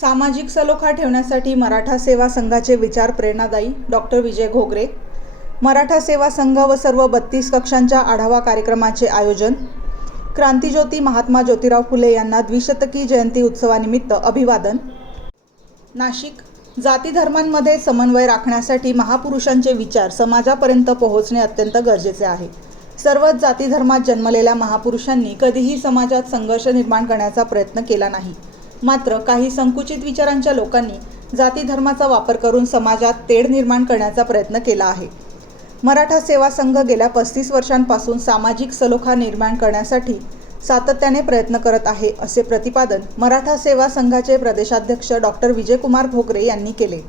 सामाजिक सलोखा ठेवण्यासाठी मराठा सेवा संघाचे विचार प्रेरणादायी डॉक्टर विजय घोगरे. मराठा सेवा संघ व सर्व 32 कक्षांच्या आढावा कार्यक्रमाचे आयोजन. क्रांतिज्योती महात्मा ज्योतिराव फुले यांना द्विशतकी जयंती उत्सवानिमित्त अभिवादन. नाशिक. जाती धर्मांमध्ये समन्वय राखण्यासाठी महापुरुषांचे विचार समाजापर्यंत पोहोचणे अत्यंत गरजेचे आहे. सर्वच जाती धर्मात जन्मलेल्या महापुरुषांनी कधीही समाजात संघर्ष निर्माण करण्याचा प्रयत्न केला नाही. मात्र काही संकुचित विचारांच्या लोकांनी जाती धर्माचा वापर करून समाजात तेढ निर्माण करण्याचा प्रयत्न केला आहे. मराठा सेवा संघ गेल्या 35 वर्षांपासून सामाजिक सलोखा निर्माण करण्यासाठी सातत्याने प्रयत्न करत आहे, असे प्रतिपादन मराठा सेवा संघाचे प्रदेशाध्यक्ष डॉक्टर विजयकुमार घोगरे यांनी केले.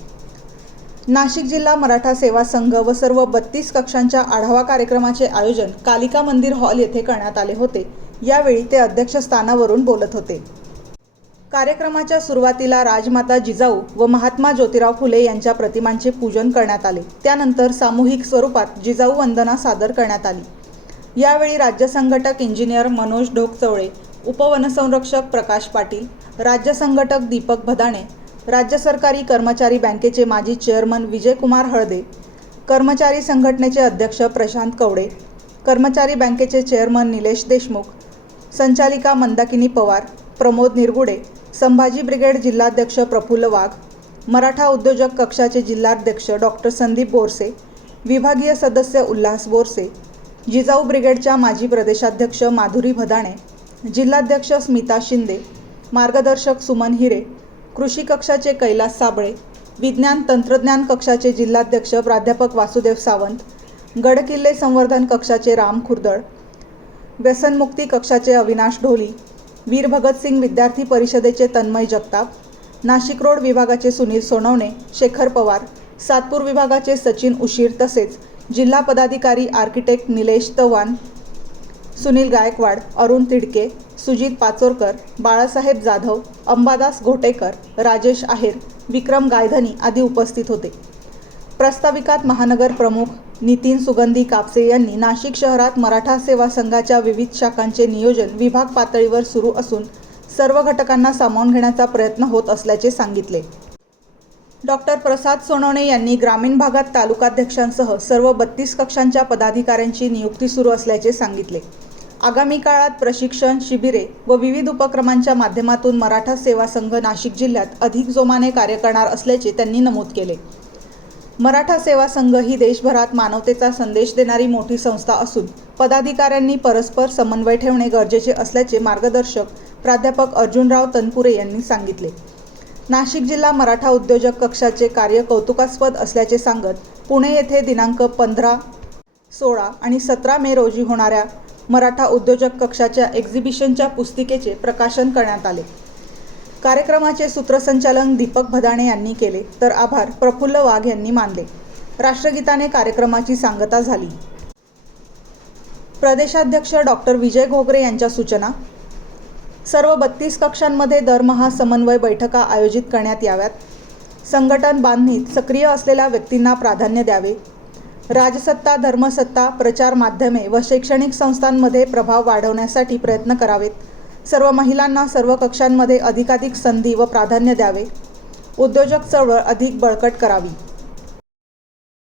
नाशिक जिल्हा मराठा सेवा संघ व सर्व 32 कक्षांच्या आढावा कार्यक्रमाचे आयोजन कालिका मंदिर हॉल येथे करण्यात आले होते. यावेळी ते अध्यक्षस्थानावरून बोलत होते. कार्यक्रमाच्या सुरुवातीला राजमाता जिजाऊ व महात्मा ज्योतिराव फुले यांच्या प्रतिमांचे पूजन करण्यात आले. त्यानंतर सामूहिक स्वरूपात जिजाऊ वंदना सादर करण्यात आली. यावेळी राज्य संघटक इंजिनियर मनोज ढोकचवळे, उपवनसंरक्षक प्रकाश पाटील, राज्य संघटक दीपक भदाणे, राज्य सरकारी कर्मचारी बँकेचे माजी चेअरमन विजयकुमार हळदे, कर्मचारी संघटनेचे अध्यक्ष प्रशांत कवडे, कर्मचारी बँकेचे चेअरमन निलेश देशमुख, संचालिका मंदाकिनी पवार, प्रमोद निरगुडे, संभाजी ब्रिगेड जिल्हाध्यक्ष प्रफुल्ल वाघ, मराठा उद्योजक कक्षाचे जिल्हाध्यक्ष डॉक्टर संदीप बोरसे, विभागीय सदस्य उल्हास बोरसे, जिजाऊ ब्रिगेडच्या माजी प्रदेशाध्यक्ष माधुरी भदाणे, जिल्हाध्यक्ष स्मिता शिंदे, मार्गदर्शक सुमन हिरे, कृषी कक्षाचे कैलास साबळे, विज्ञान तंत्रज्ञान कक्षाचे जिल्हाध्यक्ष प्राध्यापक वासुदेव सावंत, गडकिल्ले संवर्धन कक्षाचे राम खुर्दळ, व्यसनमुक्ती कक्षाचे अविनाश ढोली, वीर भगतसिंग विद्यार्थी परिषदेचे तन्मय जगताप, नाशिक रोड विभागाचे सुनील सोनवणे, शेखर पवार, सातपूर विभागाचे सचिन उशीर तसेच जिल्हा पदाधिकारी आर्किटेक्ट निलेश तवान, सुनील गायकवाड, अरुण तिडके, सुजित पाचोरकर, बाळासाहेब जाधव, अंबादास घोटेकर, राजेश आहेर, विक्रम गायधनी आदी उपस्थित होते. प्रस्ताविकात महानगर प्रमुख नितीन सुगंधी कापसे यांनी नाशिक शहरात मराठा सेवा संघाच्या विविध शाखांचे नियोजन विभाग पातळीवर सुरू असून सर्व घटकांना सामावून घेण्याचा प्रयत्न होत असल्याचे सांगितले. डॉक्टर प्रसाद सोनवणे यांनी ग्रामीण भागात तालुकाध्यक्षांसह सर्व 32 कक्षांच्या पदाधिकाऱ्यांची नियुक्ती सुरू असल्याचे सांगितले. आगामी काळात प्रशिक्षण शिबिरे व विविध उपक्रमांच्या माध्यमातून मराठा सेवा संघ नाशिक जिल्ह्यात अधिक जोमाने कार्य करणार असल्याचे त्यांनी नमूद केले. मराठा सेवा संघ ही देशभरात मानवतेचा संदेश देणारी मोठी संस्था असून पदाधिकाऱ्यांनी परस्पर समन्वय ठेवणे गरजेचे असल्याचे मार्गदर्शक प्राध्यापक अर्जुनराव तनपुरे यांनी सांगितले. नाशिक जिल्हा मराठा उद्योजक कक्षाचे कार्य कौतुकास्पद असल्याचे सांगत पुणे येथे दिनांक 15, 16 आणि 17 मे रोजी होणाऱ्या मराठा उद्योजक कक्षाच्या एक्झिबिशनच्या पुस्तिकेचे प्रकाशन करण्यात आले. कार्यक्रमाचे सूत्रसंचालन दीपक भदाणे यांनी केले तर आभार प्रफुल्ल वाघ यांनी मानले. राष्ट्रगीताने कार्यक्रमाची सांगता झाली. प्रदेशाध्यक्ष डॉक्टर विजय घोगरे यांच्या सूचना. सर्व 32 कक्षांमध्ये दरमहा समन्वय बैठका आयोजित करण्यात याव्यात. संघटन बांधणीत सक्रिय असलेल्या व्यक्तींना प्राधान्य द्यावे. राजसत्ता, धर्मसत्ता, प्रचार माध्यमे व शैक्षणिक संस्थांमध्ये प्रभाव वाढवण्यासाठी प्रयत्न करावेत. सर्व महिलांना सर्व कक्षांमध्ये अधिकाधिक संधी व प्राधान्य द्यावे. उद्योजक चळवळ अधिक बळकट करावी.